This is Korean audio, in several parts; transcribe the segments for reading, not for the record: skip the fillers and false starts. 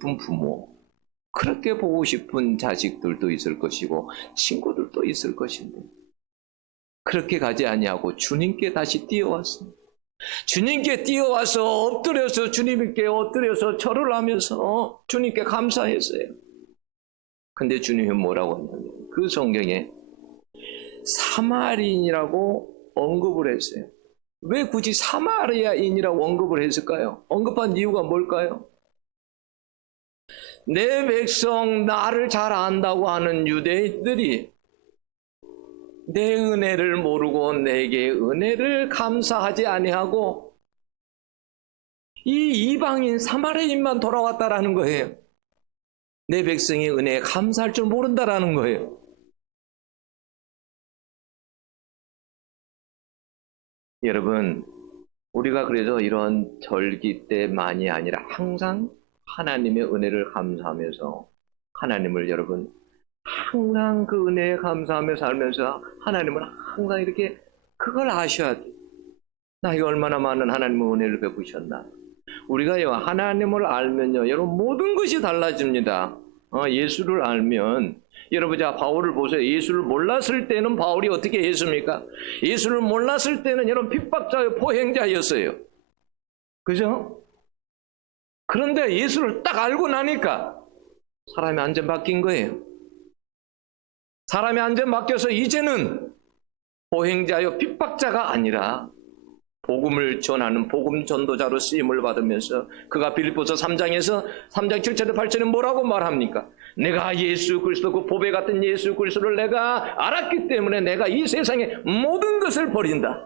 싶은 부모, 그렇게 보고 싶은 자식들도 있을 것이고 친구들도 있을 것인데 그렇게 가지 아니하고 주님께 다시 뛰어왔습니다. 주님께 뛰어와서 엎드려서 주님께 엎드려서 절을 하면서 주님께 감사했어요. 근데 주님이 뭐라고 하냐면 그 성경에 사마리인이라고 언급을 했어요. 왜 굳이 사마리아인이라고 언급을 했을까요? 언급한 이유가 뭘까요? 내 백성 나를 잘 안다고 하는 유대인들이 내 은혜를 모르고 내게 은혜를 감사하지 아니하고 이 이방인 사마리아인만 돌아왔다라는 거예요. 내 백성이 은혜에 감사할 줄 모른다라는 거예요. 여러분, 우리가 그래서 이런 절기 때만이 아니라 항상 하나님의 은혜를 감사하면서 하나님을 여러분 항상 그 은혜에 감사하며 살면서 하나님을 항상 이렇게 그걸 아셔야 돼요. 나에게 얼마나 많은 하나님의 은혜를 베푸셨나. 우리가요 하나님을 알면요 여러분 모든 것이 달라집니다. 예수를 알면 여러분 자 바울을 보세요. 예수를 몰랐을 때는 바울이 어떻게 했습니까? 예수를 몰랐을 때는 여러분 핍박자요 포행자였어요. 그죠? 그런데 예수를 딱 알고 나니까 사람이 완전 바뀐 거예요. 사람이 완전 바뀌어서 이제는 포행자요 핍박자가 아니라 복음을 전하는 복음 전도자로 쓰임을 받으면서 그가 빌립보서 3장에서 3장 7절에 8절에 뭐라고 말합니까? 내가 예수 그리스도 그 보배 같은 예수 그리스도를 내가 알았기 때문에 내가 이 세상의 모든 것을 버린다.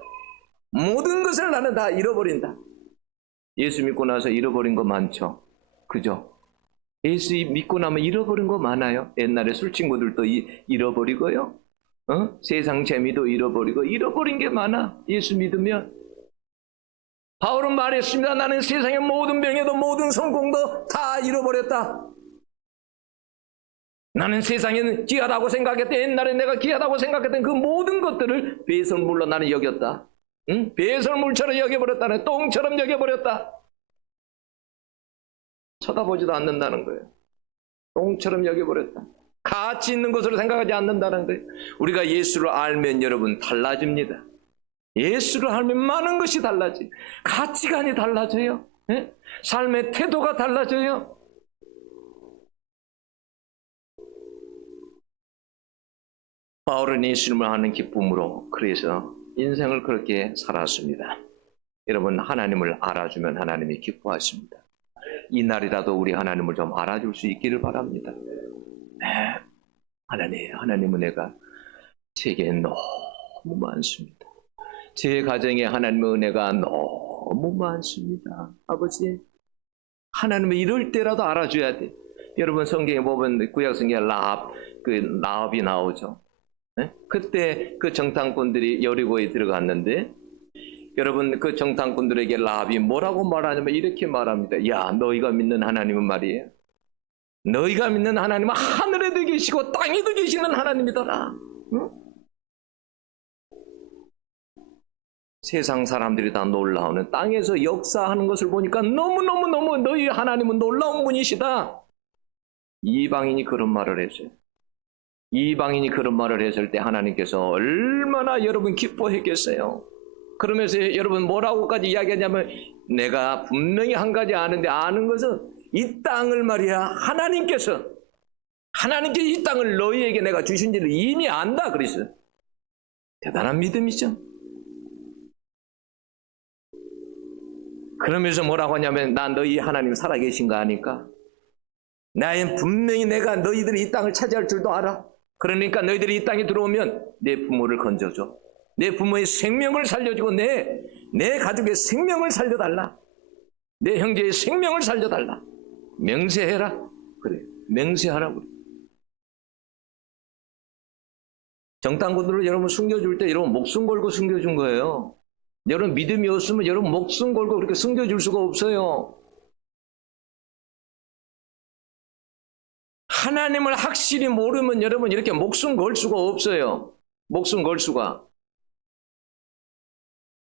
모든 것을 나는 다 잃어버린다. 예수 믿고 나서 잃어버린 거 많죠? 그죠? 예수 믿고 나면 잃어버린 거 많아요. 옛날에 술친구들도 잃어버리고요. 세상 재미도 잃어버리고 잃어버린 게 많아. 예수 믿으면. 바울은 말했습니다. 나는 세상의 모든 명예도 모든 성공도 다 잃어버렸다. 나는 세상에는 귀하다고 생각했던 옛날에 내가 귀하다고 생각했던 그 모든 것들을 배설물로 나는 여겼다. 배설물처럼 여겨버렸다네. 똥처럼 여겨버렸다. 쳐다보지도 않는다는 거예요. 똥처럼 여겨버렸다. 가치 있는 것으로 생각하지 않는다는 거예요. 우리가 예수를 알면 여러분 달라집니다. 예수를 알면 많은 것이 달라져요. 가치관이 달라져요. 네? 삶의 태도가 달라져요. 바울은 예수님을 아는 기쁨으로 그래서 인생을 그렇게 살았습니다. 여러분 하나님을 알아주면 하나님이 기뻐하십니다. 이날이라도 우리 하나님을 좀 알아줄 수 있기를 바랍니다. 네. 하나님 은혜가 제게 너무 많습니다. 제 가정에 하나님의 은혜가 너무 많습니다. 아버지 하나님은 이럴 때라도 알아줘야 돼. 여러분 성경에 보면 구약 성경에 라합이 나오죠. 네? 그때 그 정탐꾼들이 여리고에 들어갔는데 여러분 그 정탐꾼들에게 라합이 뭐라고 말하냐면 이렇게 말합니다. 야 너희가 믿는 하나님은 말이에요. 너희가 믿는 하나님은 하늘에도 계시고 땅에도 계시는 하나님이더라. 응? 세상 사람들이 다 놀라우는 땅에서 역사하는 것을 보니까 너무너무 너희 하나님은 놀라운 분이시다. 이방인이 그런 말을 했어요. 이방인이 그런 말을 했을 때 하나님께서 얼마나 여러분 기뻐했겠어요. 그러면서 여러분 뭐라고까지 이야기하냐면 내가 분명히 한 가지 아는데 아는 것은 이 땅을 말이야 하나님께 이 땅을 너희에게 내가 주신지를 이미 안다 그랬어요. 대단한 믿음이죠. 그러면서 뭐라고 하냐면 나 너희 하나님 살아계신 거 아니까 나는 분명히 내가 너희들이 이 땅을 차지할 줄도 알아. 그러니까 너희들이 이 땅에 들어오면 내 부모를 건져줘. 내 부모의 생명을 살려주고 내 가족의 생명을 살려달라. 내 형제의 생명을 살려달라. 명세해라. 그래 명세하라고. 정탐꾼들을 여러분 숨겨줄 때 여러분 목숨 걸고 숨겨준 거예요. 여러분 믿음이 없으면 여러분 목숨 걸고 그렇게 숨겨줄 수가 없어요. 하나님을 확실히 모르면 여러분 이렇게 목숨 걸 수가 없어요. 목숨 걸 수가.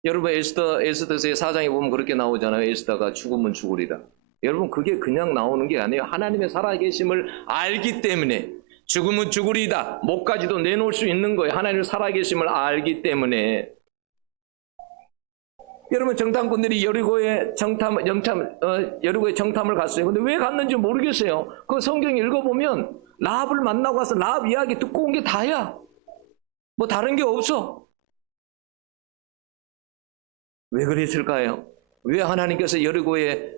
여러분 에스더서의 4장에 보면 그렇게 나오잖아요. 에스더가 죽으면 죽으리라. 여러분, 그게 그냥 나오는 게 아니에요. 하나님의 살아계심을 알기 때문에. 죽으면 죽으리다. 목까지도 내놓을 수 있는 거예요. 하나님의 살아계심을 알기 때문에. 여러분, 정탐꾼들이 여리고에 정탐을 갔어요. 근데 왜 갔는지 모르겠어요. 그 성경 읽어보면 라합을 만나고 가서 라합 이야기 듣고 온 게 다야. 뭐 다른 게 없어. 왜 그랬을까요? 왜 하나님께서 여리고에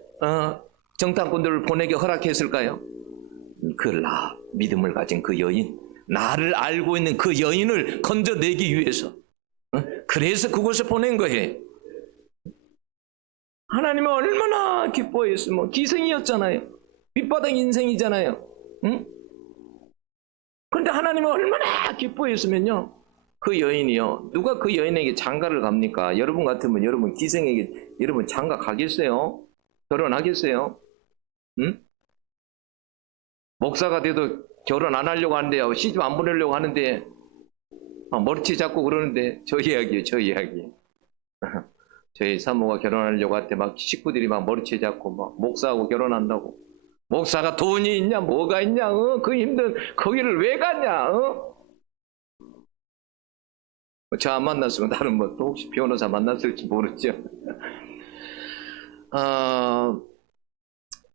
정탐꾼들을 보내게 허락했을까요? 그 라합, 믿음을 가진 그 여인, 나를 알고 있는 그 여인을 건져내기 위해서. 그래서 그곳에 보낸 거예요. 하나님은 얼마나 기뻐했으면, 기생이었잖아요. 밑바닥 인생이잖아요. 응? 그런데 하나님은 얼마나 기뻐했으면요, 그 여인이요, 누가 그 여인에게 장가를 갑니까? 여러분 같으면 여러분 기생에게 여러분 장가 가겠어요? 결혼하겠어요? 응? 목사가 돼도 결혼 안 하려고 하는데요, 시집 안 보내려고 하는데 머리채 잡고 그러는데, 저 이야기예요, 저 이야기. 저희 사모가 결혼하려고 할 때 막 식구들이 막 머리채 잡고 막 목사하고 결혼한다고. 목사가 돈이 있냐, 뭐가 있냐, 그 힘든 거기를 왜 가냐, 저 안 만났으면 다른 뭐 또 혹시 변호사 만났을지 모르죠.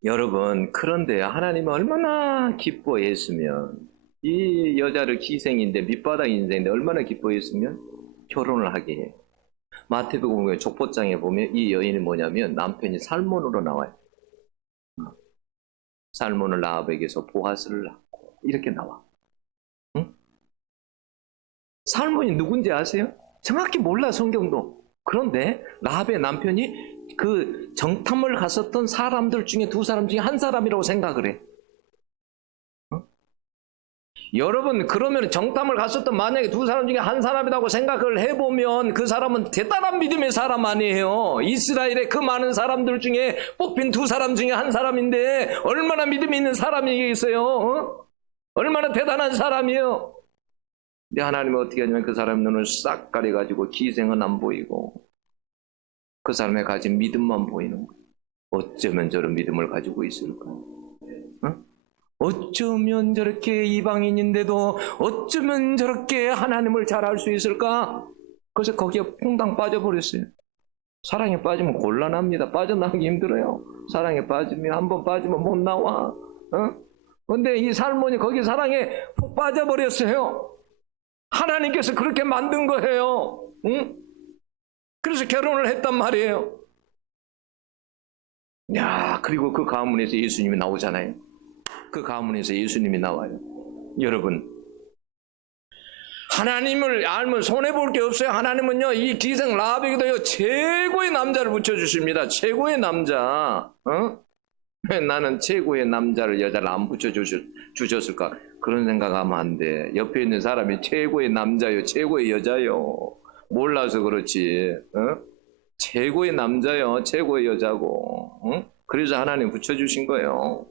여러분, 그런데 하나님은 얼마나 기뻐했으면, 이 여자를 기생인데 밑바닥 인생인데 얼마나 기뻐했으면 결혼을 하게 해요. 마태복음 족보장에 보면 이 여인이 뭐냐면 남편이 살몬으로 나와요. 살몬을 라합에게서 보아스를 낳고 이렇게 나와. 응? 살몬이 누군지 아세요? 정확히 몰라, 성경도. 그런데 라합의 남편이 그 정탐을 갔었던 사람들 중에 두 사람 중에 한 사람이라고 생각을 해. 여러분, 그러면 정탐을 갔었던 만약에 두 사람 중에 한 사람이라고 생각을 해보면 그 사람은 대단한 믿음의 사람 아니에요. 이스라엘의 그 많은 사람들 중에 뽑힌 두 사람 중에 한 사람인데 얼마나 믿음이 있는 사람이겠어요? 얼마나 대단한 사람이에요. 근데 하나님은 어떻게 하냐면 그 사람 눈을 싹 가려가지고 기생은 안 보이고 그 사람의 가진 믿음만 보이는 거예요. 어쩌면 저런 믿음을 가지고 있을까? 어쩌면 저렇게 이방인인데도 어쩌면 저렇게 하나님을 잘 알 수 있을까? 그래서 거기에 퐁당 빠져버렸어요. 사랑에 빠지면 곤란합니다. 빠져나가기 힘들어요. 사랑에 빠지면, 한번 빠지면 못 나와. 근데 이 살몬이 거기 사랑에 푹 빠져버렸어요. 하나님께서 그렇게 만든 거예요. 응? 그래서 결혼을 했단 말이에요. 야, 그리고 그 가문에서 예수님이 나오잖아요. 그 가문에서 예수님이 나와요. 여러분, 하나님을 알면 손해볼 게 없어요. 하나님은요, 이 기생 라합에게도요, 최고의 남자를 붙여주십니다. 최고의 남자. 왜 나는 최고의 남자를, 여자를 안 붙여주셨을까? 그런 생각하면 안 돼. 옆에 있는 사람이 최고의 남자요, 최고의 여자요. 몰라서 그렇지. 최고의 남자요, 최고의 여자고. 그래서 하나님 붙여주신 거예요.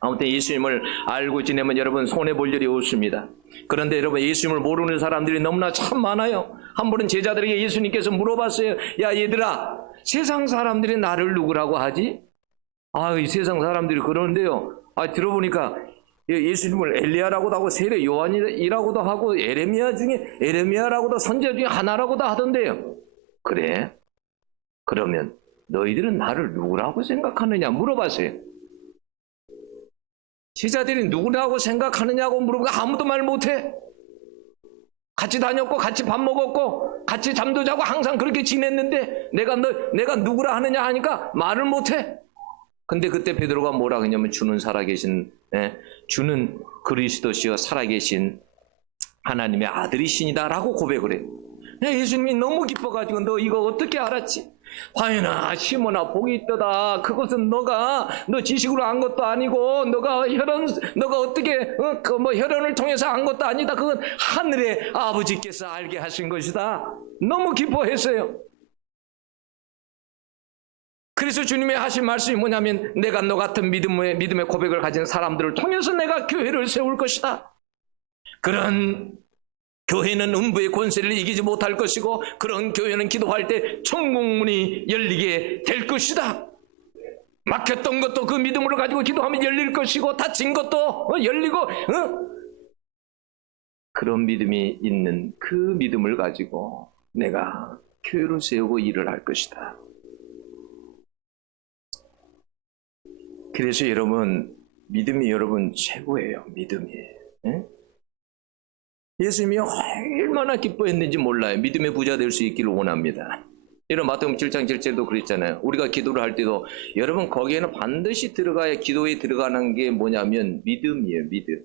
아무튼 예수님을 알고 지내면 여러분 손해볼 일이 없습니다. 그런데 여러분, 예수님을 모르는 사람들이 너무나 참 많아요. 한 번은 제자들에게 예수님께서 물어봤어요. 야, 얘들아, 세상 사람들이 나를 누구라고 하지? 이 세상 사람들이 그러는데요, 들어보니까 예수님을 엘리야라고도 하고 세례 요한이라고도 하고 에레미야라고도 선지자 중에 하나라고도 하던데요. 그래? 그러면 너희들은 나를 누구라고 생각하느냐 물어봤어요. 제자들이 누구라고 생각하느냐고 물어보니까 아무도 말 못해. 같이 다녔고 같이 밥 먹었고 같이 잠도 자고 항상 그렇게 지냈는데 내가 누구라 하느냐 하니까 말을 못해. 근데 그때 베드로가 뭐라 그러냐면 주는 살아계신 주는 그리스도시여 살아계신 하나님의 아들이시니다 라고 고백을 해. 예수님이 너무 기뻐가지고 너 이거 어떻게 알았지? 화연아, 시몬아, 복이 있도다. 그것은 너 지식으로 안 것도 아니고 너가 어떻게 혈연을 통해서 안 것도 아니다. 그건 하늘의 아버지께서 알게 하신 것이다. 너무 기뻐했어요. 그래서 주님의 하신 말씀이 뭐냐면 내가 너 같은 믿음의 고백을 가진 사람들을 통해서 내가 교회를 세울 것이다. 그런 교회는 음부의 권세를 이기지 못할 것이고 그런 교회는 기도할 때 천국문이 열리게 될 것이다. 막혔던 것도 그 믿음으로 가지고 기도하면 열릴 것이고, 닫힌 것도 열리고, 그런 믿음이 있는 그 믿음을 가지고 내가 교회를 세우고 일을 할 것이다. 그래서 여러분, 믿음이 여러분 최고예요. 믿음이. 예수님이 얼마나 기뻐했는지 몰라요. 믿음의 부자 될 수 있기를 원합니다. 이런 마태복음 7장 7절도 그랬잖아요. 우리가 기도를 할 때도 여러분 거기에는 반드시 들어가야, 기도에 들어가는 게 뭐냐면 믿음이에요. 믿음.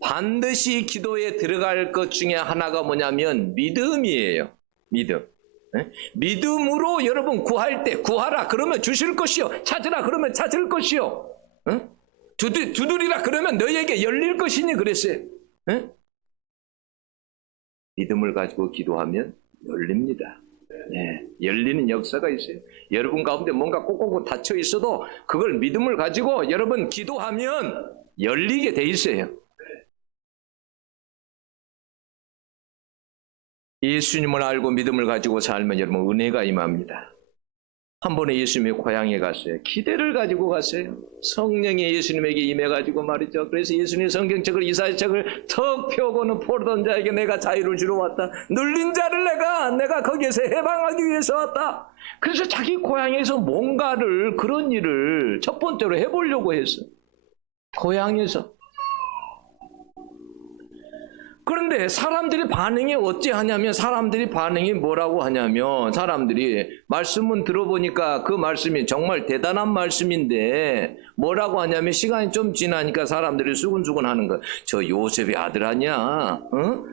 반드시 기도에 들어갈 것 중에 하나가 뭐냐면 믿음이에요. 믿음. 믿음으로 여러분 구할 때, 구하라 그러면 주실 것이요, 찾으라 그러면 찾을 것이요, 두드리라 그러면 너희에게 열릴 것이니 그랬어요. 믿음을 가지고 기도하면 열립니다. 네, 열리는 역사가 있어요. 여러분 가운데 뭔가 꼭꼭 닫혀 있어도 그걸 믿음을 가지고 여러분 기도하면 열리게 돼 있어요. 예수님을 알고 믿음을 가지고 살면 여러분 은혜가 임합니다. 한 번에 예수님의 고향에 갔어요. 기대를 가지고 갔어요. 성령이 예수님에게 임해가지고 말이죠. 그래서 예수님의 성경책을, 이사야책을 턱 펴고는 포르던 자에게 내가 자유를 주러 왔다. 눌린 자를 내가 거기에서 해방하기 위해서 왔다. 그래서 자기 고향에서 뭔가를, 그런 일을 첫 번째로 해보려고 했어요. 고향에서. 그런데 사람들이 반응이 어찌하냐면, 사람들이 반응이 뭐라고 하냐면, 사람들이 말씀은 들어보니까 그 말씀이 정말 대단한 말씀인데 뭐라고 하냐면, 시간이 좀 지나니까 사람들이 수근수근 하는 거야. 저 요셉의 아들 아니야?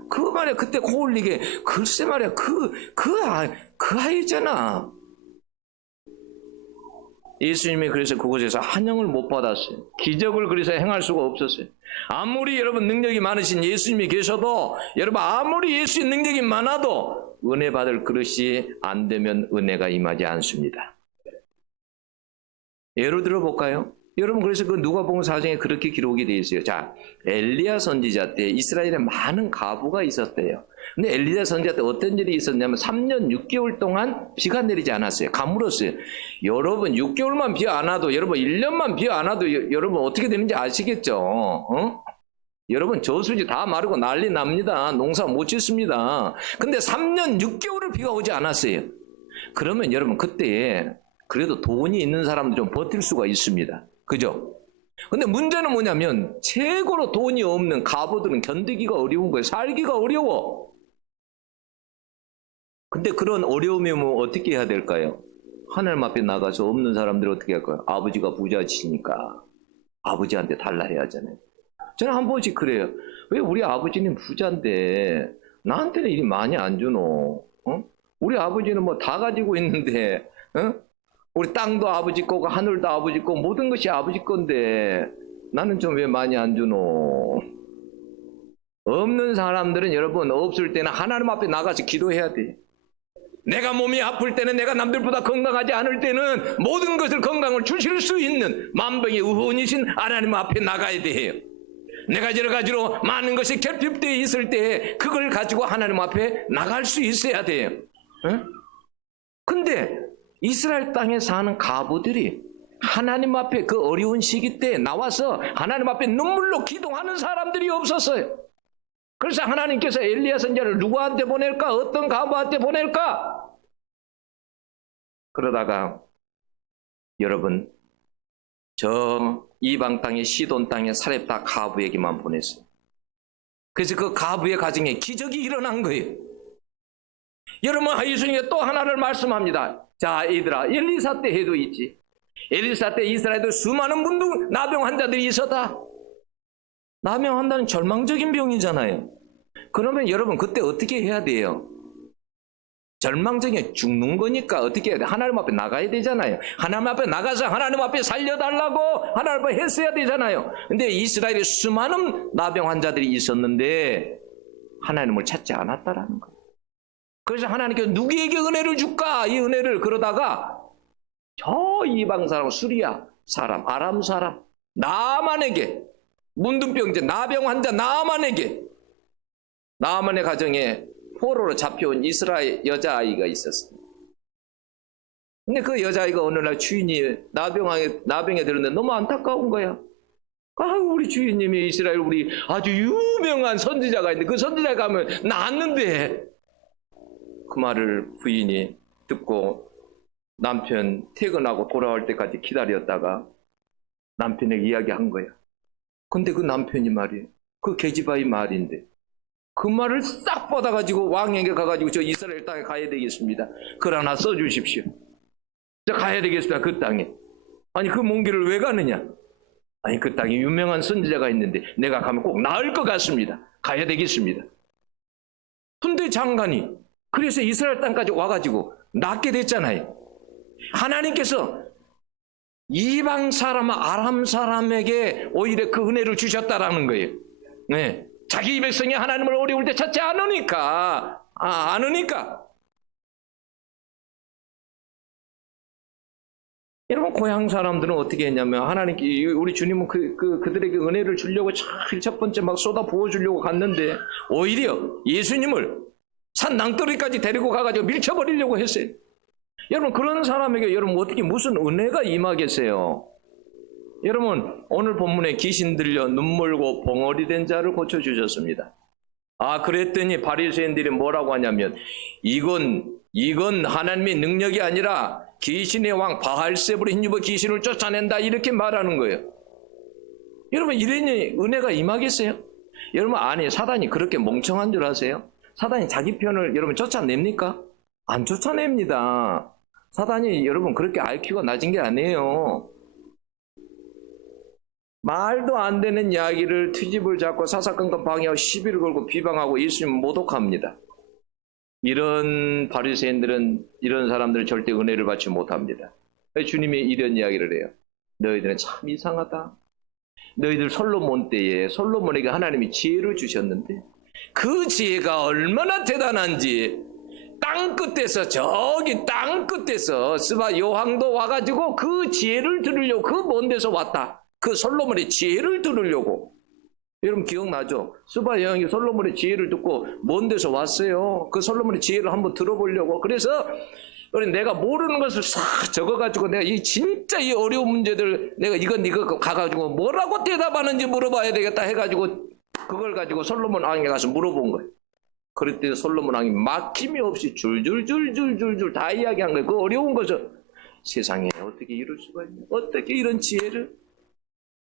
그 말이야. 그때 코 올리게, 글쎄 말이야. 그 아이잖아. 예수님이 그래서 그곳에서 환영을 못 받았어요. 기적을 그래서 행할 수가 없었어요. 아무리 여러분 능력이 많으신 예수님이 계셔도, 여러분 아무리 예수의 능력이 많아도 은혜 받을 그릇이 안 되면 은혜가 임하지 않습니다. 예를 들어 볼까요? 여러분, 그래서 그 누가복음 4장에 그렇게 기록이 되어 있어요. 자, 엘리야 선지자 때 이스라엘에 많은 과부가 있었대요. 근데 엘리야 선지자 때 어떤 일이 있었냐면 3년 6개월 동안 비가 내리지 않았어요. 가물었어요. 여러분 6개월만 비 안 와도, 여러분 1년만 비 안 와도 여러분 어떻게 되는지 아시겠죠? 여러분 저수지 다 마르고 난리 납니다. 농사 못 짓습니다. 근데 3년 6개월을 비가 오지 않았어요. 그러면 여러분 그때 그래도 돈이 있는 사람도 좀 버틸 수가 있습니다. 그죠? 근데 문제는 뭐냐면 최고로 돈이 없는 가부들은 견디기가 어려운 거예요. 살기가 어려워. 근데 그런 어려움이면 어떻게 해야 될까요? 하나님 앞에 나가서 없는 사람들이 어떻게 할까요? 아버지가 부자시니까 아버지한테 달라 해야 하잖아요. 저는 한 번씩 그래요. 왜 우리 아버지는 부자인데 나한테는 일이 많이 안 주노? 우리 아버지는 뭐 다 가지고 있는데, 우리 땅도 아버지 거고 하늘도 아버지 거고 모든 것이 아버지 건데 나는 좀 왜 많이 안 주노? 없는 사람들은 여러분 없을 때는 하나님 앞에 나가서 기도해야 돼. 내가 몸이 아플 때는, 내가 남들보다 건강하지 않을 때는 모든 것을, 건강을 주실 수 있는 만병의 의원이신 하나님 앞에 나가야 돼요. 내가 여러 가지로 많은 것이 결핍되어 있을 때 그걸 가지고 하나님 앞에 나갈 수 있어야 돼요. 근데 이스라엘 땅에 사는 가부들이 하나님 앞에 그 어려운 시기 때 나와서 하나님 앞에 눈물로 기도하는 사람들이 없었어요. 그래서 하나님께서 엘리야 선지자를 누구한테 보낼까? 어떤 가부한테 보낼까? 그러다가 여러분 저 이방 땅의 시돈 땅의 사렙다 가부에게만 보냈어요. 그래서 그 가부의 가정에 기적이 일어난 거예요. 여러분 예수님이 또 하나를 말씀합니다. 자, 얘들아, 엘리사 때 해도 있지. 엘리사 때 이스라엘도 수많은 분들 나병 환자들이 있었다. 나병 환자는 절망적인 병이잖아요. 그러면 여러분 그때 어떻게 해야 돼요? 절망적인 죽는 거니까 어떻게 해야 돼? 하나님 앞에 나가야 되잖아요. 하나님 앞에 나가서 하나님 앞에 살려달라고 하나님 앞에 했어야 되잖아요. 근데 이스라엘에 수많은 나병 환자들이 있었는데 하나님을 찾지 않았다라는 거예요. 그래서 하나님께서 누구에게 은혜를 줄까? 이 은혜를 그러다가 저 이방 사람, 수리아 사람, 아람 사람, 나만에게, 문둥병자, 나병 환자 나만에게, 나만의 가정에 포로로 잡혀온 이스라엘 여자아이가 있었습니다. 근데 그 여자아이가 어느 날 주인이 나병에 들었는데 너무 안타까운 거야. 아, 우리 주인님이 이스라엘 우리 아주 유명한 선지자가 있는데 그 선지자 가면 낫는데. 그 말을 부인이 듣고 남편 퇴근하고 돌아올 때까지 기다렸다가 남편에게 이야기한 거야. 근데 그 남편이 말이에요. 그 계집아이 말인데 그 말을 싹 받아가지고 왕에게 가가지고 저 이스라엘 땅에 가야 되겠습니다. 글 하나 써주십시오. 저 가야 되겠습니다. 그 땅에. 아니 그 먼 길을 왜 가느냐. 아니 그 땅에 유명한 선지자가 있는데 내가 가면 꼭 나을 것 같습니다. 가야 되겠습니다. 근데 장관이 그래서 이스라엘 땅까지 와가지고 낫게 됐잖아요. 하나님께서 이방 사람 아람 사람에게 오히려 그 은혜를 주셨다라는 거예요. 네. 자기 백성이 하나님을 어려울 때 찾지 않으니까. 여러분 고향 사람들은 어떻게 했냐면 하나님께 우리 주님은 그들에게 은혜를 주려고 첫 번째 막 쏟아 부어주려고 갔는데 오히려 예수님을 산 낭떠러리까지 데리고 가가지고 밀쳐버리려고 했어요. 여러분 그런 사람에게 여러분 어떻게 무슨 은혜가 임하겠어요? 여러분 오늘 본문에 귀신 들려 눈물고 벙어리 된 자를 고쳐주셨습니다. 아 그랬더니 바리새인들이 뭐라고 하냐면 이건 하나님의 능력이 아니라 귀신의 왕 바알세불에 힘입어 귀신을 쫓아낸다 이렇게 말하는 거예요. 여러분 이러니 은혜가 임하겠어요? 여러분 아니 사단이 그렇게 멍청한 줄 아세요? 사단이 자기 편을 여러분 쫓아냅니까? 안 쫓아냅니다. 사단이 여러분 그렇게 IQ가 낮은 게 아니에요. 말도 안 되는 이야기를 트집을 잡고 사사건건 방해하고 시비를 걸고 비방하고 예수님을 모독합니다. 이런 바리새인들은 이런 사람들은 절대 은혜를 받지 못합니다. 주님이 이런 이야기를 해요. 너희들은 참 이상하다. 너희들 솔로몬 때에 솔로몬에게 하나님이 지혜를 주셨는데 그 지혜가 얼마나 대단한지 땅끝에서 저기 땅끝에서 스바 여왕도 와가지고 그 지혜를 들으려고 그 먼 데서 왔다. 그 솔로몬의 지혜를 들으려고. 여러분 기억나죠? 스바 여왕이 솔로몬의 지혜를 듣고 먼 데서 왔어요. 그 솔로몬의 지혜를 한번 들어보려고. 그래서 내가 모르는 것을 싹 적어가지고 내가 진짜 이 어려운 문제들 내가 이거 가가지고 뭐라고 대답하는지 물어봐야 되겠다 해가지고 그걸 가지고 솔로몬 왕에게 가서 물어본 거예요. 그랬더니 솔로몬 왕이 막힘이 없이 줄줄줄줄줄줄 다 이야기한 거예요. 그 어려운 것을 세상에 어떻게 이럴 수가 있냐. 어떻게 이런 지혜를.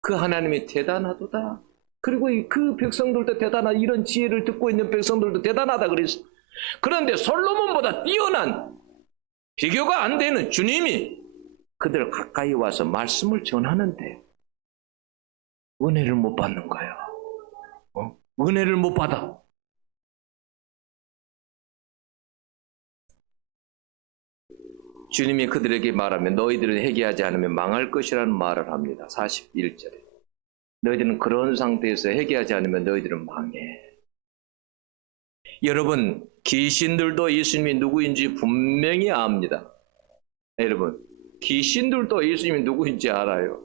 그 하나님이 대단하도다. 그리고 그 백성들도 대단하다. 이런 지혜를 듣고 있는 백성들도 대단하다 그랬어. 그런데 솔로몬보다 뛰어난 비교가 안 되는 주님이 그들 가까이 와서 말씀을 전하는데 은혜를 못 받는 거예요. 은혜를 못 받아. 주님이 그들에게 말하면 너희들은 회개하지 않으면 망할 것이라는 말을 합니다. 41절에. 너희들은 그런 상태에서 회개하지 않으면 너희들은 망해. 여러분 귀신들도 예수님이 누구인지 분명히 압니다. 여러분 귀신들도 예수님이 누구인지 알아요.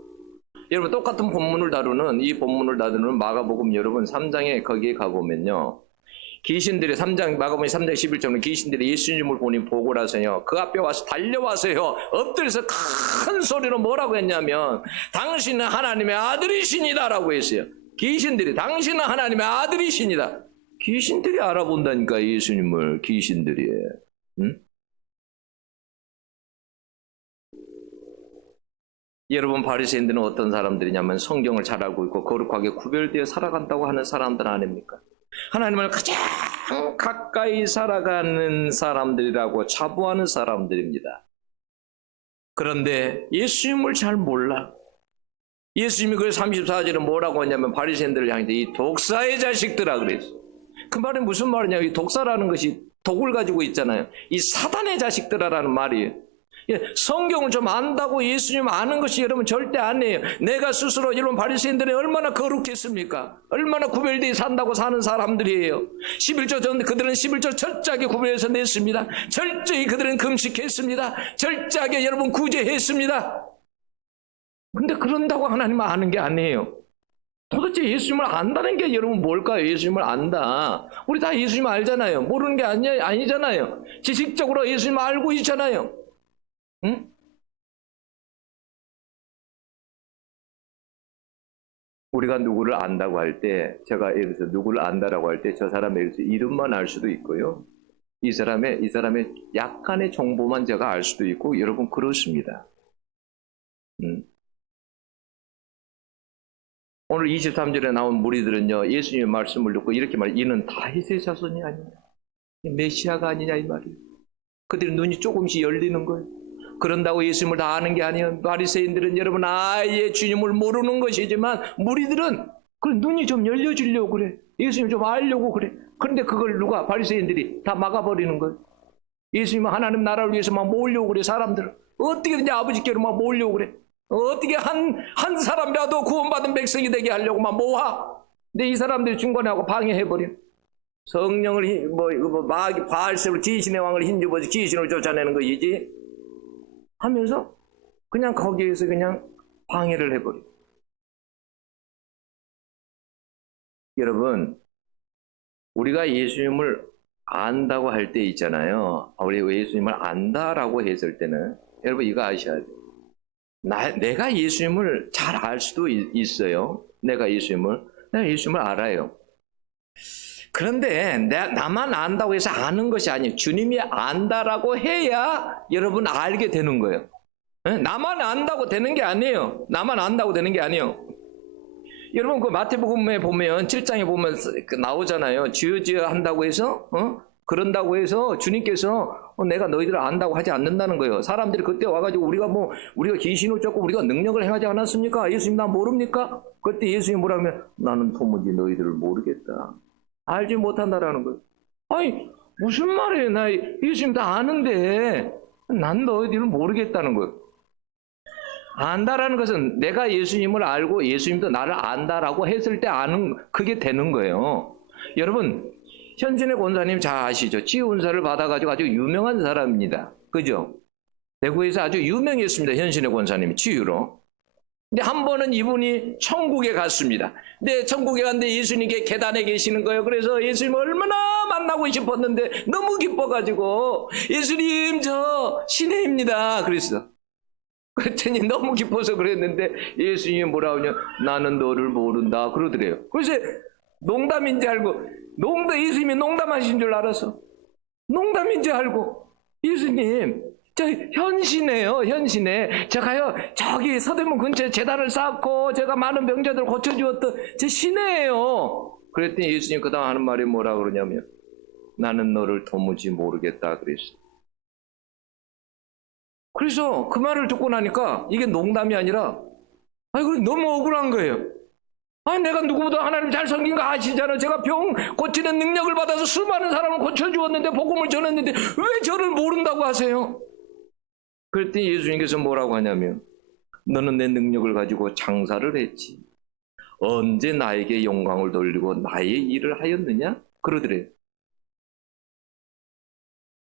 여러분 똑같은 본문을 다루는 이 본문을 다루는 마가복음 여러분 3장에 거기에 가보면요. 귀신들이 마가복음 3장 11절에 귀신들이 예수님을 보니 보고 나서요. 그 앞에 와서 달려와서요. 엎드려서 큰 소리로 뭐라고 했냐면 당신은 하나님의 아들이시니다라고 했어요. 귀신들이 당신은 하나님의 아들이시니다. 귀신들이 알아본다니까 예수님을 귀신들이. 응? 여러분 바리새인들은 어떤 사람들이냐면 성경을 잘 알고 있고 거룩하게 구별되어 살아간다고 하는 사람들 아닙니까? 하나님을 가장 가까이 살아가는 사람들이라고 자부하는 사람들입니다. 그런데 예수님을 잘 몰라. 예수님이 그 34절에 뭐라고 하냐면 바리새인들을 향해 이 독사의 자식들아 그랬어. 그 말이 무슨 말이냐. 이 독사라는 것이 독을 가지고 있잖아요. 이 사단의 자식들아라는 말이에요. 성경을 좀 안다고 예수님 아는 것이 여러분 절대 아니에요. 내가 스스로 여러분 바리새인들이 얼마나 거룩했습니까? 얼마나 구별되어 산다고 사는 사람들이에요. 11조 전 그들은 11조 철저하게 구별해서 냈습니다. 철저히 그들은 금식했습니다. 철저하게 여러분 구제했습니다. 근데 그런다고 하나님은 아는 게 아니에요. 도대체 예수님을 안다는 게 여러분 뭘까요? 예수님을 안다. 우리 다 예수님 알잖아요. 모르는 게 아니잖아요. 지식적으로 예수님 알고 있잖아요. 응? 우리가 누구를 안다고 할 때, 제가 예를 들어서 누구를 안다라고 할 때 저 사람의 예를 들어서 이름만 알 수도 있고요. 이 사람의 약간의 정보만 제가 알 수도 있고, 여러분 그렇습니다. 오늘 23절에 나온 무리들은요, 예수님의 말씀을 듣고 이렇게 이는 다윗의 자손이 아니냐, 메시아가 아니냐 이 말이에요. 그들의 눈이 조금씩 열리는 거예요. 그런다고 예수님을 다 아는 게 아니에요. 바리새인들은 여러분 아예 주님을 모르는 것이지만, 무리들은 그 눈이 좀 열려주려고 그래. 예수님 좀 알려고 그래. 그런데 그걸 누가, 바리새인들이 다 막아버리는 거예요. 예수님 하나님 나라를 위해서 막 모으려고 그래. 사람들 어떻게든지 아버지께로 막 모으려고 그래. 어떻게 한 사람이라도 구원받은 백성이 되게 하려고 막 모아. 근데 이 사람들이 중간에 방해해버린, 성령을 바알세불 귀신의 왕을 힘줘서 귀신을 쫓아내는 것이지 하면서 그냥 거기에서 그냥 방해를 해버려. 여러분, 우리가 예수님을 안다고 할 때 있잖아요. 우리 예수님을 안다라고 했을 때는 여러분 이거 아셔야 돼요. 내가 예수님을 잘 알 수도 있어요. 내가 예수님을 알아요. 그런데 나만 안다고 해서 아는 것이 아니에요. 주님이 안다라고 해야 여러분 알게 되는 거예요. 나만 안다고 되는 게 아니에요. 나만 안다고 되는 게 아니에요. 여러분 그 마태복음에 보면 7장에 보면 나오잖아요. 주여 한다고 해서 그런다고 해서 주님께서 내가 너희들을 안다고 하지 않는다는 거예요. 사람들이 그때 와가지고 우리가 귀신을 쫓고 우리가 능력을 행하지 않았습니까? 예수님 나 모릅니까? 그때 예수님이 뭐라 하면 나는 도무지 너희들을 모르겠다. 알지 못한다라는 거예요. 아니 무슨 말이에요? 나 예수님 다 아는데 난 너희들을 모르겠다는 거예요. 안다라는 것은 내가 예수님을 알고 예수님도 나를 안다라고 했을 때 아는, 그게 되는 거예요. 여러분 현신의 권사님 잘 아시죠? 치유 은사를 받아가지고 아주 유명한 사람입니다. 그죠? 대구에서 아주 유명했습니다. 현신의 권사님이 치유로. 근데 한 번은 이분이 천국에 갔습니다. 근데 천국에 갔는데 예수님께 계단에 계시는 거예요. 그래서 예수님 얼마나 만나고 싶었는데 너무 기뻐가지고 예수님 저 신혜입니다. 그랬어. 그랬더니 너무 기뻐서 그랬는데 예수님이 뭐라 하냐, 나는 너를 모른다 그러더래요. 그래서 농담인지 알고, 예수님이 농담하신 줄 알았어. 농담인지 알고, 예수님 저 현신이에요. 현신에 제가요 저기 서대문 근처에 재단을 쌓고 제가 많은 병자들 고쳐주었던 제 신이에요. 그랬더니 예수님 그 다음 하는 말이 뭐라 그러냐면 나는 너를 도무지 모르겠다 그랬어. 그래서 그 말을 듣고 나니까 이게 농담이 아니라 너무 억울한 거예요. 내가 누구보다 하나님 잘 섬긴 거 아시잖아요. 제가 병 고치는 능력을 받아서 수많은 사람을 고쳐주었는데, 복음을 전했는데 왜 저를 모른다고 하세요? 그랬더니 예수님께서 뭐라고 하냐면 너는 내 능력을 가지고 장사를 했지 언제 나에게 영광을 돌리고 나의 일을 하였느냐? 그러더래요.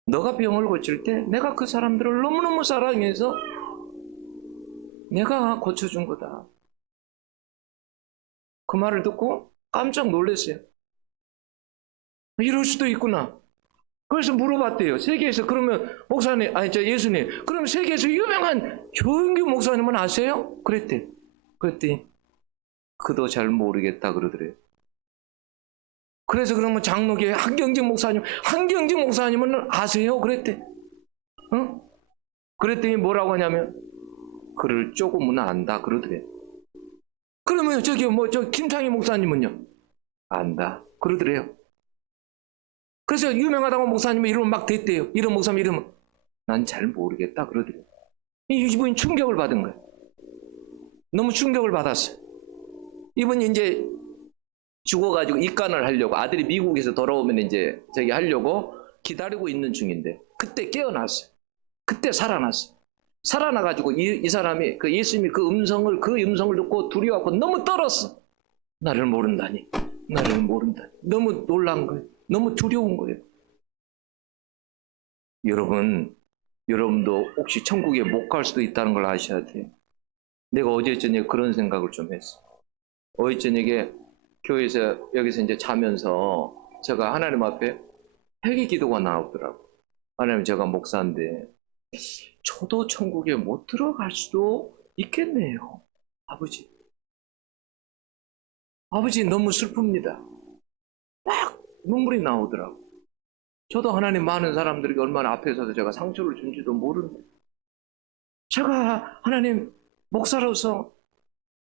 너가 병을 고칠 때 내가 그 사람들을 너무너무 사랑해서 내가 고쳐준 거다. 그 말을 듣고 깜짝 놀랐어요. 이럴 수도 있구나. 그래서 물어봤대요. 세계에서 그러면 목사님, 예수님, 그럼 세계에서 유명한 조은규 목사님은 아세요? 그랬대. 그랬더니 그도 잘 모르겠다 그러더래요. 그래서 그러면 장로교회 한경직 목사님은 아세요? 그랬대. 그랬더니 뭐라고 하냐면 그를 조금은 안다 그러더래요. 그러면 저 김창희 목사님은요? 안다 그러더래요. 그래서 유명하다고 목사님의 이름을 막 댔대요. 이런 목사님 이름은 난 잘 모르겠다 그러더래요. 이분이 충격을 받은 거예요. 너무 충격을 받았어요. 이분이 이제 죽어가지고 입간을 하려고, 아들이 미국에서 돌아오면 이제 저기 하려고 기다리고 있는 중인데 그때 깨어났어요. 그때 살아났어요. 살아나가지고 이 사람이 예수님이 그 음성을 듣고 두려워하고 너무 떨었어. 나를 모른다니. 너무 놀란 거예요. 너무 두려운 거예요. 여러분도 혹시 천국에 못 갈 수도 있다는 걸 아셔야 돼요. 내가 어제 저녁에 그런 생각을 좀 했어. 어제 저녁에 교회에서 여기서 이제 자면서 제가 하나님 앞에 회개 기도가 나오더라고. 하나님, 제가 목사인데 저도 천국에 못 들어갈 수도 있겠네요. 아버지. 아버지 너무 슬픕니다. 막 눈물이 나오더라고. 저도 하나님 많은 사람들에게 얼마나 앞에 서서 제가 상처를 준지도 모르는데, 제가 하나님 목사로서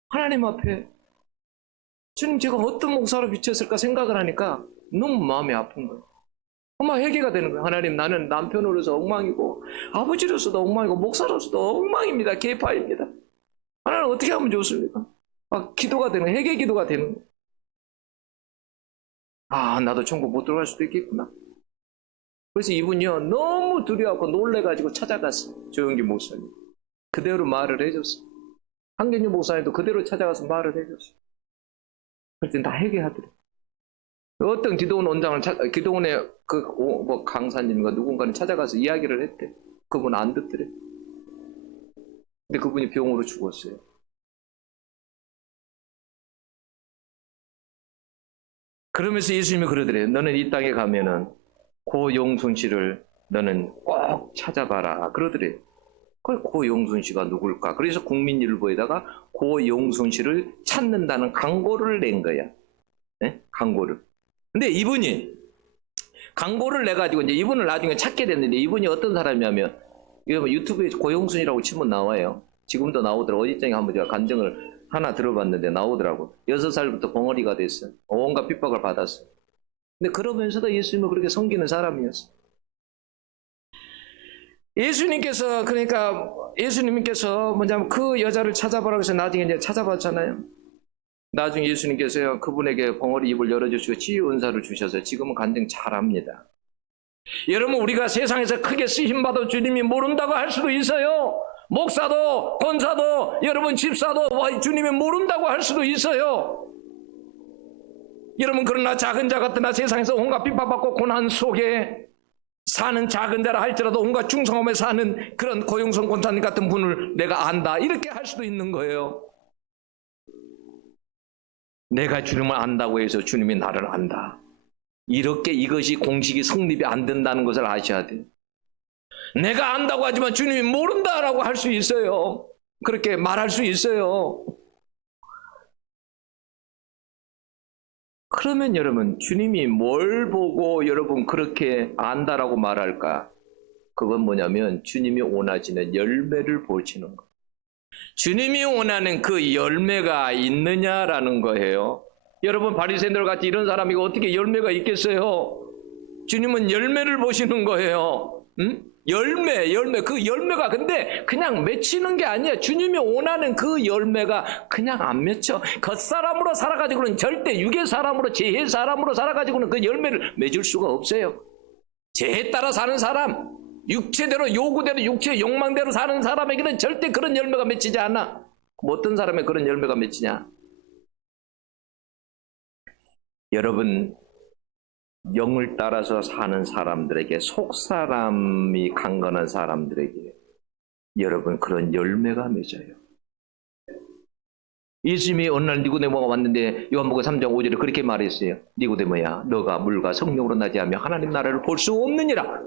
하나님 앞에 주님 제가 어떤 목사로 비쳤을까 생각을 하니까 너무 마음이 아픈 거예요. 정말 회개가 되는 거예요. 하나님, 나는 남편으로서 엉망이고 아버지로서도 엉망이고 목사로서도 엉망입니다. 개파입니다. 하나님 어떻게 하면 좋습니까? 기도가 되는, 회개 기도가 되는 거예요. 나도 천국 못 들어갈 수도 있겠구나. 그래서 이분이요 너무 두려워하고 놀래가지고 찾아갔어요. 조영기 목사님 그대로 말을 해줬어요. 한경유 목사님도 그대로 찾아가서 말을 해줬어요. 그랬더니 다 회개하더래요. 어떤 기도원 원장을 기도원의 강사님과 누군가는 찾아가서 이야기를 했대. 그분 안 듣더래. 근데 그분이 병으로 죽었어요. 그러면서 예수님이 그러더래요. 너는 이 땅에 가면은 고용순 씨를 너는 꼭 찾아봐라. 그러더래요. 고용순 씨가 누굴까? 그래서 국민일보에다가 고용순 씨를 찾는다는 광고를 낸 거야. 네? 광고를. 근데 이분이 광고를 내가지고 이제 이분을 나중에 찾게 됐는데, 이분이 어떤 사람이냐면, 유튜브에 고용순이라고 치면 나와요. 지금도 나오더라고. 어디장에 한번 제가 간증을 하나 들어봤는데 나오더라고. 6살부터 벙어리가 됐어요. 온갖 핍박을 받았어요. 근데 그러면서도 예수님을 그렇게 섬기는 사람이었어요. 예수님께서 뭐냐면 그 여자를 찾아보라고 해서 나중에 이제 찾아봤잖아요. 나중에 예수님께서요 그분에게 벙어리 입을 열어주시고 치유 은사를 주셔서 지금은 간증 잘합니다. 여러분, 우리가 세상에서 크게 쓰임받아 주님이 모른다고 할 수도 있어요. 목사도 권사도 여러분 집사도 주님이 모른다고 할 수도 있어요. 여러분, 그러나 작은 자 같으나 세상에서 온갖 핍박받고 고난 속에 사는 작은 자라 할지라도 온갖 중성함에 사는 그런 고용선 권사님 같은 분을 내가 안다, 이렇게 할 수도 있는 거예요. 내가 주님을 안다고 해서 주님이 나를 안다, 이렇게 이것이 공식이 성립이 안 된다는 것을 아셔야 돼요. 내가 안다고 하지만 주님이 모른다라고 할 수 있어요. 그렇게 말할 수 있어요. 그러면 여러분, 주님이 뭘 보고 여러분 그렇게 안다라고 말할까? 그건 뭐냐면 주님이 원하시는 열매를 보시는 거예요. 주님이 원하는 그 열매가 있느냐라는 거예요. 여러분, 바리새인들 같이 이런 사람이 어떻게 열매가 있겠어요? 주님은 열매를 보시는 거예요. 응? 열매. 그 열매가 근데 그냥 맺히는 게 아니에요. 주님이 원하는 그 열매가 그냥 안 맺혀. 겉사람으로 살아가지고는 절대, 육의 사람으로, 죄의 사람으로 살아가지고는 그 열매를 맺을 수가 없어요. 죄에 따라 사는 사람, 육체대로, 요구대로, 육체의 욕망대로 사는 사람에게는 절대 그런 열매가 맺히지 않아. 어떤 사람에 그런 열매가 맺히냐? 여러분, 영을 따라서 사는 사람들에게, 속사람이 강건한 사람들에게 여러분 그런 열매가 맺어요. 예수님이 어느 날 니고데모가 왔는데 요한복음 3장 5절에 그렇게 말했어요. 니고데모야, 너가 물과 성령으로 나지 않으면 하나님 나라를 볼 수 없느니라.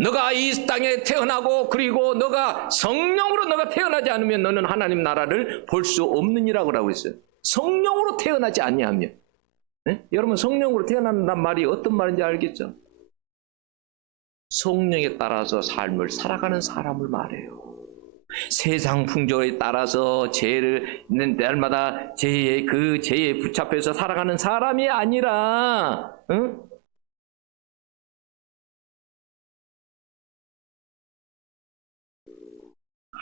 너가 이 땅에 태어나고 그리고 너가 성령으로 너가 태어나지 않으면 너는 하나님 나라를 볼 수 없느니라고 했어요. 성령으로 태어나지 아니하면. 네? 여러분, 성령으로 태어난다는 말이 어떤 말인지 알겠죠? 성령에 따라서 삶을 살아가는 사람을 말해요. 세상 풍조에 따라서 죄를 날마다 죄에 붙잡혀서 살아가는 사람이 아니라, 응?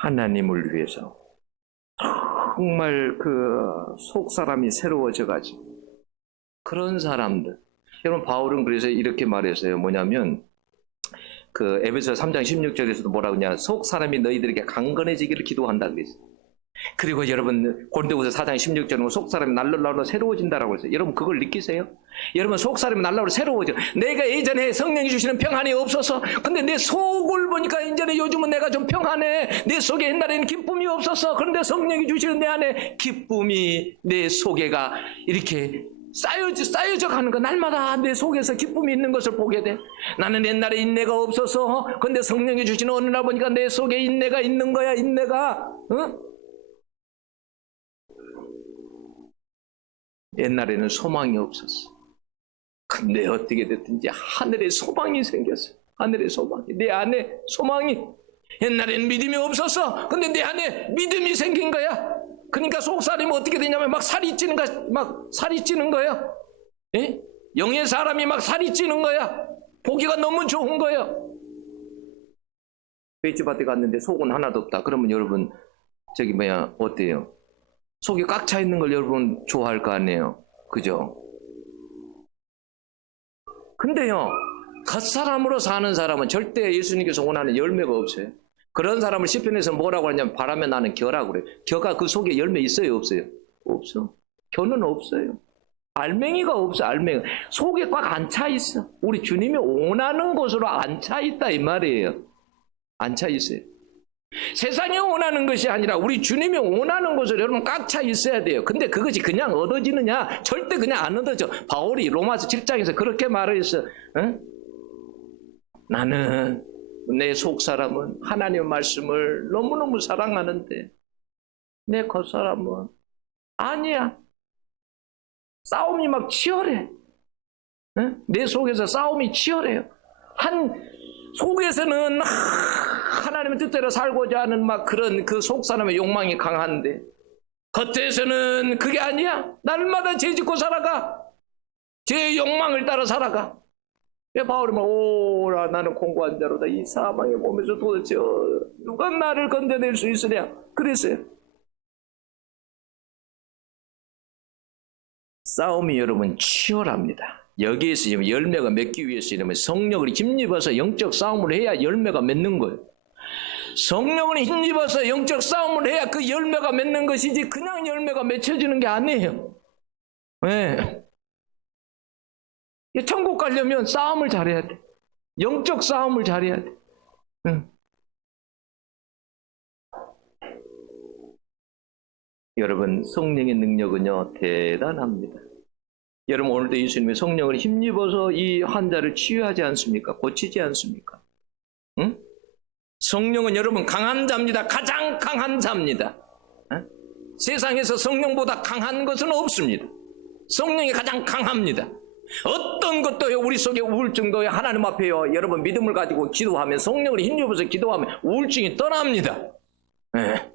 하나님을 위해서 정말 그 속사람이 새로워져 가지고 그런 사람들. 여러분, 바울은 그래서 이렇게 말했어요. 뭐냐면 그 에베소 3장 16절에서도 뭐라고 하냐, 속사람이 너희들에게 강건해지기를 기도한다 그랬어요. 그리고 여러분, 고린도후서 4장 16절은 속사람이 날로 새로워진다라고 했어요. 여러분, 그걸 느끼세요? 여러분, 속사람이 날로 새로워져. 내가 예전에 성령이 주시는 평안이 없어서, 근데 내 속을 보니까 이제는 요즘은 내가 좀 평안해. 내 속에 옛날에는 기쁨이 없었어. 그런데 성령이 주시는 내 안에 기쁨이, 내 속에가 이렇게 쌓여져 가는 거, 날마다 내 속에서 기쁨이 있는 것을 보게 돼. 나는 옛날에 인내가 없어서, 근데 성령이 주시는 어느 날 보니까 내 속에 인내가 있는 거야. 인내가. 응? 옛날에는 소망이 없었어. 근데 어떻게 됐든지 하늘에 소망이 생겼어. 하늘에 소망이. 내 안에 소망이. 옛날에는 믿음이 없었어. 근데 내 안에 믿음이 생긴 거야. 그러니까 속살이면 어떻게 되냐면 막 살이 찌는 거야. 막 살이 찌는 거야. 예? 영의 사람이 막 살이 찌는 거야. 보기가 너무 좋은 거야. 베이츠밭에 갔는데 속은 하나도 없다. 그러면 여러분 어때요? 속이 꽉 차 있는 걸 여러분 좋아할 거 아니에요? 그죠? 근데요, 겉사람으로 사는 사람은 절대 예수님께서 원하는 열매가 없어요. 그런 사람을 시편에서 뭐라고 하냐면 바람에 나는 겨라고 그래요. 겨가 그 속에 열매 있어요, 없어요? 없어. 겨는 없어요. 알맹이가 없어. 알맹이 속에 꽉 안 차 있어. 우리 주님이 원하는 곳으로 안 차 있다 이 말이에요. 안 차 있어요. 세상이 원하는 것이 아니라 우리 주님이 원하는 곳으로 여러분 꽉 차 있어야 돼요. 근데 그것이 그냥 얻어지느냐? 절대 그냥 안 얻어져. 바울이 로마서 7장에서 그렇게 말했어. 응? 나는 내 속사람은 하나님의 말씀을 너무너무 사랑하는데 내 겉사람은 아니야. 싸움이 막 치열해. 응? 내 속에서 싸움이 치열해요. 속에서는 하나님의 뜻대로 살고자 하는 막 그런 그 속사람의 욕망이 강한데 겉에서는 그게 아니야. 날마다 죄짓고 살아가. 죄의 욕망을 따라 살아가. 바울이 오라 나는 공고한 자로다. 이 사망의 몸에서 도대체 누가 나를 건져낼 수 있으랴. 그랬어요. 싸움이 여러분 치열합니다. 여기에서 지금 열매가 맺기 위해서 이러면 성령을 힘입어서 영적 싸움을 해야 열매가 맺는 거예요. 성령을 힘입어서 영적 싸움을 해야 그 열매가 맺는 것이지 그냥 열매가 맺혀지는 게 아니에요. 네. 천국 가려면 싸움을 잘해야 돼. 영적 싸움을 잘해야 돼. 응. 여러분 성령의 능력은요 대단합니다. 여러분 오늘도 예수님의 성령을 힘입어서 이 환자를 치유하지 않습니까? 고치지 않습니까? 응? 성령은 여러분 강한 자입니다. 가장 강한 자입니다. 응? 세상에서 성령보다 강한 것은 없습니다. 성령이 가장 강합니다. 어떤 것도요 우리 속에 우울증도요 하나님 앞에요 여러분 믿음을 가지고 기도하면 성령을 힘입어서 기도하면 우울증이 떠납니다. 네.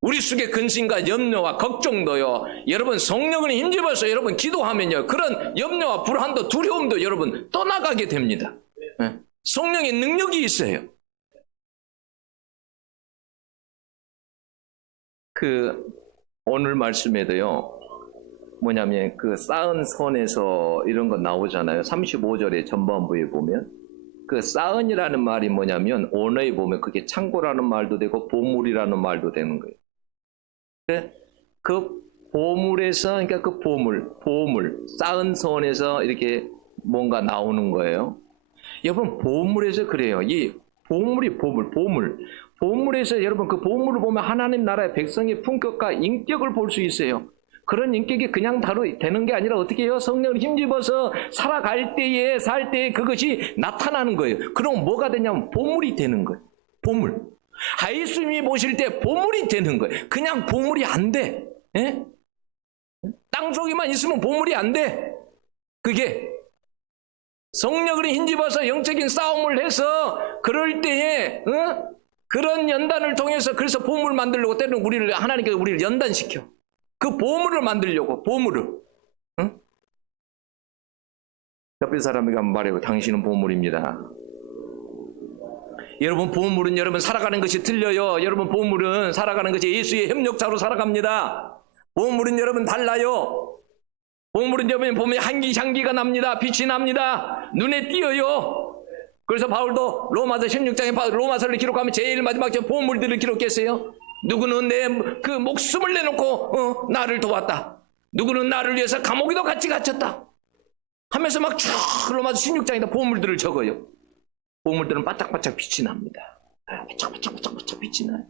우리 속에 근심과 염려와 걱정도요 여러분 성령을 힘입어서 여러분 기도하면요 그런 염려와 불안도 두려움도 여러분 떠나가게 됩니다. 네. 성령의 능력이 있어요. 오늘 말씀에도요 뭐냐면 쌓은 선에서 이런 거 나오잖아요. 35절의 전반부에 보면 쌓은이라는 말이 뭐냐면 언어에 보면 그게 창고라는 말도 되고 보물이라는 말도 되는 거예요. 그 보물에서 그러니까 그 보물 쌓은 선에서 이렇게 뭔가 나오는 거예요. 여러분 보물에서 그래요. 이 보물이 보물에서 여러분 그 보물을 보면 하나님 나라의 백성의 품격과 인격을 볼 수 있어요. 그런 인격이 그냥 바로 되는 게 아니라 어떻게 해요? 성령을 힘입어서 살아갈 때에 살 때에 그것이 나타나는 거예요. 그럼 뭐가 되냐면 보물이 되는 거예요. 보물. 예수님이 보실 때 보물이 되는 거예요. 그냥 보물이 안 돼. 예? 땅속에만 있으면 보물이 안 돼. 그게 성령을 힘입어서 영적인 싸움을 해서 그럴 때에 그런 연단을 통해서 그래서 보물 만들려고 때로는 하나님께서 우리를 연단시켜. 그 보물을 만들려고 보물을. 응? 옆에 사람에게 한번 말해요. 당신은 보물입니다. 여러분 보물은 여러분 살아가는 것이 틀려요. 여러분 보물은 살아가는 것이 예수의 협력자로 살아갑니다. 보물은 여러분 달라요. 보물은 여러분 보면 향기가 납니다. 빛이 납니다. 눈에 띄어요. 그래서 바울도 로마서 16장에 로마서를 기록하면 제일 마지막 보물들을 기록했어요. 누구는 내 그 목숨을 내놓고 나를 도왔다. 누구는 나를 위해서 감옥에도 같이 갇혔다. 하면서 막 쭉 로마서 16장에다 보물들을 적어요. 보물들은 바짝바짝 빛이 납니다. 바짝바짝 빛이 나요.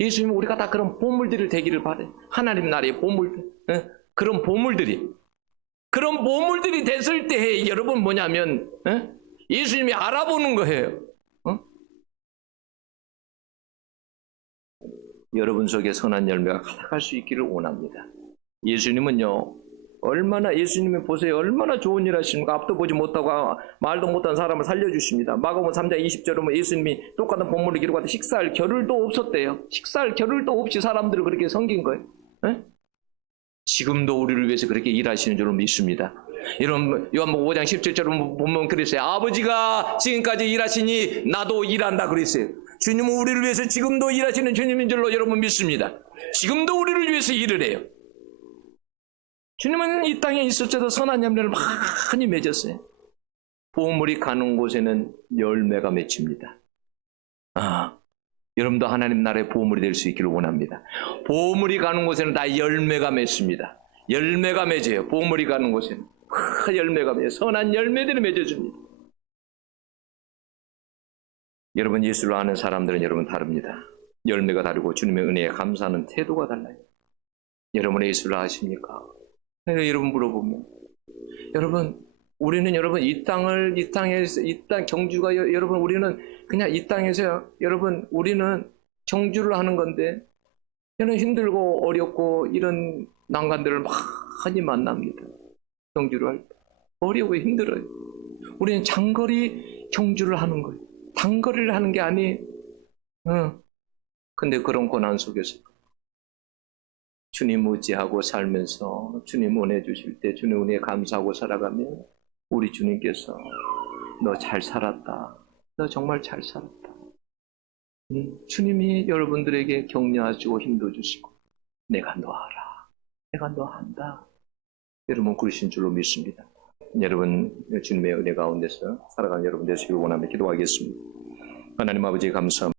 예수님은 우리가 다 그런 보물들을 되기를 바라요. 하나님 나라의 보물들. 그런 보물들이 됐을 때 여러분 뭐냐면 예수님이 알아보는 거예요. 여러분 속에 선한 열매가 가득할 수 있기를 원합니다. 예수님은요 얼마나 예수님이 보세요. 얼마나 좋은 일 하십니까? 앞도 보지 못하고 말도 못한 사람을 살려주십니다. 마가복음 3장 20절에 보면 예수님이 똑같은 본문을 기록하되 식사할 겨를도 없었대요. 식사할 겨를도 없이 사람들을 그렇게 섬긴 거예요. 에? 지금도 우리를 위해서 그렇게 일하시는 줄로 믿습니다. 이런 요한복음 5장 17절을 보면 그랬어요. 아버지가 지금까지 일하시니 나도 일한다 그랬어요. 주님은 우리를 위해서 지금도 일하시는 주님인 줄로 여러분 믿습니다. 지금도 우리를 위해서 일을 해요. 주님은 이 땅에 있을 때도 선한 열매를 많이 맺었어요. 보물이 가는 곳에는 열매가 맺힙니다. 여러분도 하나님 나라의 보물이 될 수 있기를 원합니다. 보물이 가는 곳에는 다 열매가 맺습니다. 열매가 맺어요. 보물이 가는 곳에는 열매가 맺어요. 선한 열매들이 맺어줍니다. 여러분 예수를 아는 사람들은 여러분 다릅니다. 열매가 다르고 주님의 은혜에 감사하는 태도가 달라요. 여러분의 예수를 아십니까? 여러분 물어보면 여러분 우리는 여러분 이 땅에서 이 땅 경주가 여러분 우리는 그냥 이 땅에서 여러분 우리는 경주를 하는 건데 저는 힘들고 어렵고 이런 난관들을 많이 만납니다. 경주를 할 때 어려고 힘들어요. 우리는 장거리 경주를 하는 거예요. 단거리를 하는 게 아니에요. 근데 그런 고난 속에서 주님 의지하고 살면서 주님 은혜 주실 때 주님 은혜에 감사하고 살아가면 우리 주님께서 너 잘 살았다. 너 정말 잘 살았다. 주님이 여러분들에게 격려하시고 힘도 주시고 내가 너 알아. 내가 너 한다. 여러분 그러신 줄로 믿습니다. 여러분 주님의 은혜 가운데서 살아가는 여러분 되시길 원하며 기도하겠습니다. 하나님 아버지 감사합니다.